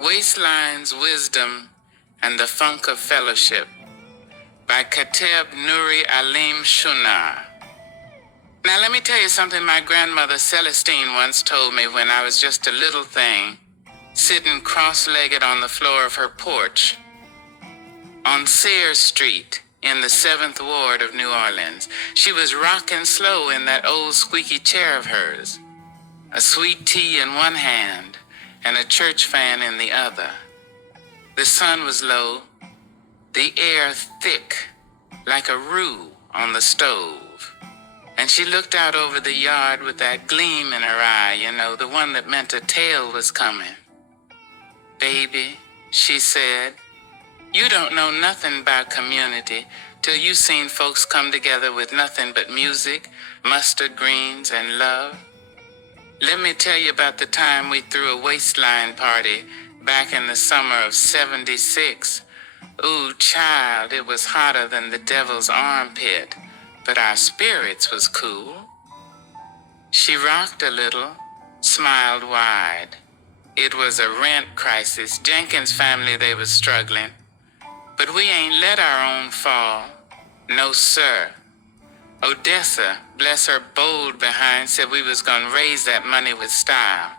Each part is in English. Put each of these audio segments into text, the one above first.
Waistlines, Wisdom, and the Funk of Fellowship by Kateb Nuri Alim Shunar. Now let me tell you something my grandmother Celestine once told me when I was just a little thing, sitting cross-legged on the floor of her porch on Sayre Street in the 7th Ward of New Orleans. She was rocking slow in that old squeaky chair of hers, a sweet tea in one hand and a church fan in the other. The sun was low, the air thick, like a roux on the stove. And she looked out over the yard with that gleam in her eye, the one that meant a tale was coming. "Baby," she said, "you don't know nothing about community till you seen folks come together with nothing but music, mustard greens, and love. Let me tell you about the time we threw a waistline party back in the summer of '76. Ooh, child, it was hotter than the devil's armpit, but our spirits was cool." She rocked a little, smiled wide. It was a rent crisis. Jenkins' family, they was struggling. But we ain't let our own fall. No, sir. Odessa, bless her bold behind, said we was gonna raise that money with style.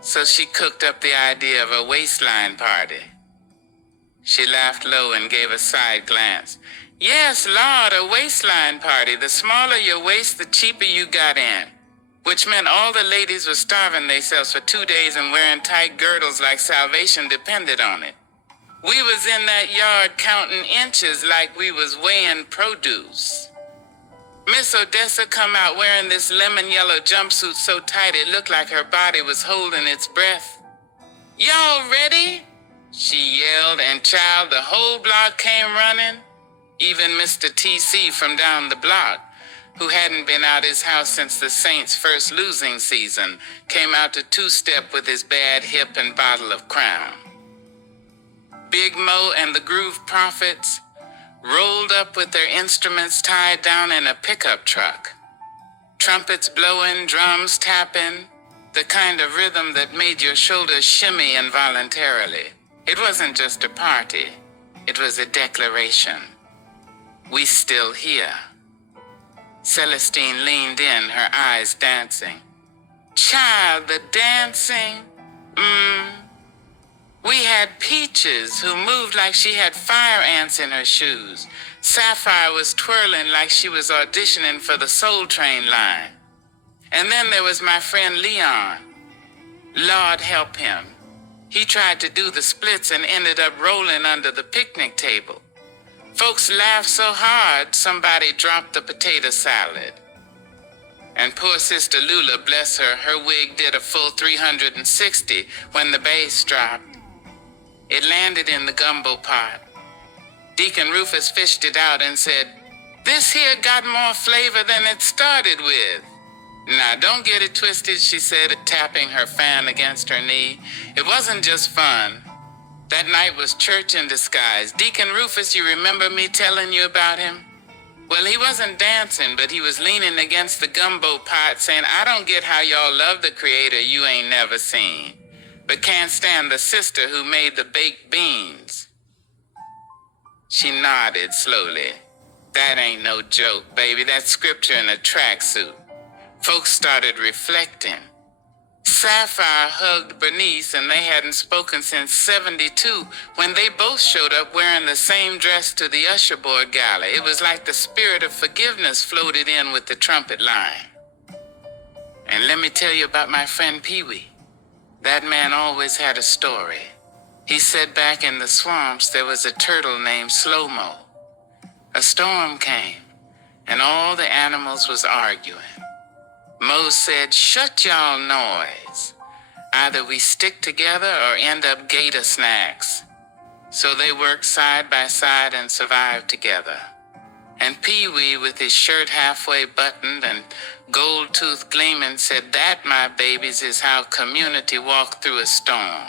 So she cooked up the idea of a waistline party. She laughed low and gave a side glance. "Yes, Lord, a waistline party. The smaller your waist, the cheaper you got in." Which meant all the ladies were starving themselves for 2 days and wearing tight girdles like salvation depended on it. We was in that yard counting inches like we was weighing produce. Miss Odessa come out wearing this lemon yellow jumpsuit so tight it looked like her body was holding its breath. "Y'all ready?" she yelled, and child, the whole block came running. Even Mr. T.C. from down the block, who hadn't been out his house since the Saints' first losing season, came out to two-step with his bad hip and bottle of Crown. Big Mo and the Groove Prophets rolled up with their instruments tied down in a pickup truck. Trumpets blowing, drums tapping, the kind of rhythm that made your shoulders shimmy involuntarily. It wasn't just a party, it was a declaration. We still here. Celestine leaned in, her eyes dancing. "Child, the dancing? We had Peaches, who moved like she had fire ants in her shoes. Sapphire was twirling like she was auditioning for the Soul Train line. And then there was my friend Leon. Lord help him. He tried to do the splits and ended up rolling under the picnic table. Folks laughed so hard, somebody dropped the potato salad. And poor Sister Lula, bless her, her wig did a full 360 when the bass dropped. It landed in the gumbo pot. Deacon Rufus fished it out and said, "This here got more flavor than it started with." "Now, don't get it twisted," she said, tapping her fan against her knee. "It wasn't just fun. That night was church in disguise. Deacon Rufus, you remember me telling you about him? Well, he wasn't dancing, but he was leaning against the gumbo pot saying, 'I don't get how y'all love the creator you ain't never seen, but can't stand the sister who made the baked beans.'" She nodded slowly. "That ain't no joke, baby. That's scripture in a tracksuit." Folks started reflecting. Sapphire hugged Bernice, and they hadn't spoken since '72 when they both showed up wearing the same dress to the usher board gala. It was like the spirit of forgiveness floated in with the trumpet line. And let me tell you about my friend Pee-wee. That man always had a story. He said back in the swamps there was a turtle named Slow-Mo. A storm came, and all the animals was arguing. Mo said, "Shut y'all noise. Either we stick together or end up gator snacks." So they worked side by side and survived together. And Pee-wee, with his shirt halfway buttoned and gold tooth gleaming, said, "That, my babies, is how community walked through a storm."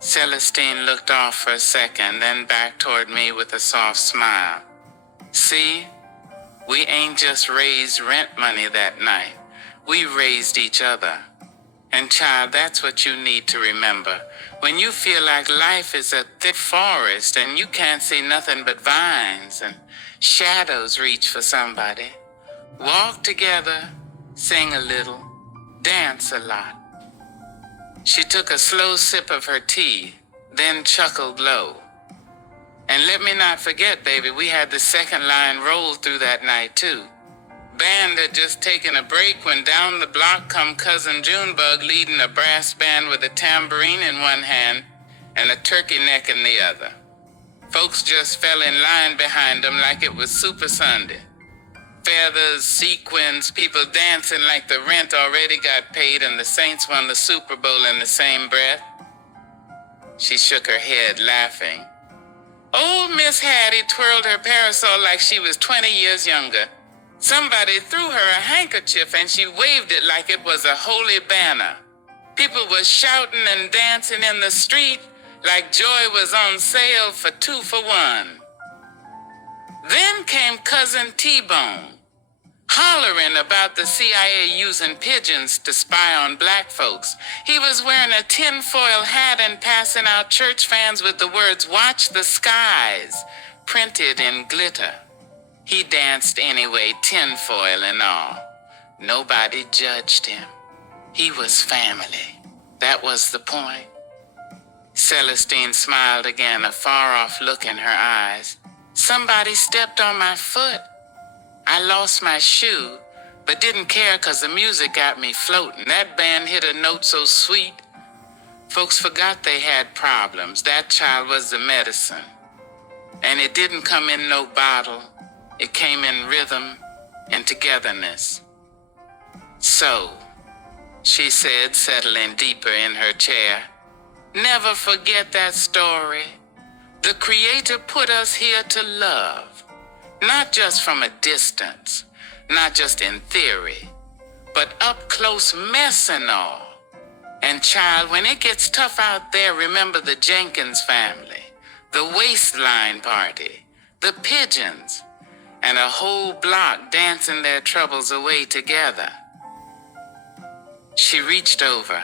Celestine looked off for a second, then back toward me with a soft smile. "See? We ain't just raised rent money that night. We raised each other. And child, that's what you need to remember. When you feel like life is a thick forest and you can't see nothing but vines and shadows reach for somebody, walk together, sing a little, dance a lot. She took a slow sip of her tea, then chuckled low. And let me not forget, baby, we had the second line rolled through that night too. Band had just taken a break when down the block come Cousin Junebug leading a brass band with a tambourine in one hand and a turkey neck in the other. Folks just fell in line behind them like it was Super Sunday. Feathers, sequins, people dancing like the rent already got paid and the Saints won the Super Bowl in the same breath. She shook her head, laughing. Old Miss Hattie twirled her parasol like she was 20 years younger. Somebody threw her a handkerchief and she waved it like it was a holy banner. People were shouting and dancing in the street like joy was on sale for 2 for 1. Then came Cousin T-Bone, hollering about the CIA using pigeons to spy on black folks. He was wearing a tinfoil hat and passing out church fans with the words, "Watch the skies," printed in glitter. He danced anyway, tinfoil and all. Nobody judged him. He was family. That was the point. Celestine smiled again, a far-off look in her eyes. Somebody stepped on my foot. I lost my shoe, but didn't care because the music got me floating. That band hit a note so sweet. Folks forgot they had problems. That child was the medicine. And it didn't come in no bottle. It came in rhythm and togetherness. So, she said, settling deeper in her chair, never forget that story. The Creator put us here to love, not just from a distance, not just in theory, but up close mess and all. And child, when it gets tough out there, remember the Jenkins family, the Waistline party, the pigeons, and a whole block dancing their troubles away together. She reached over,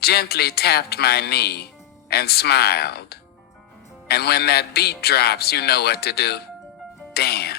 gently tapped my knee, and smiled. And when that beat drops, you know what to do. Dance.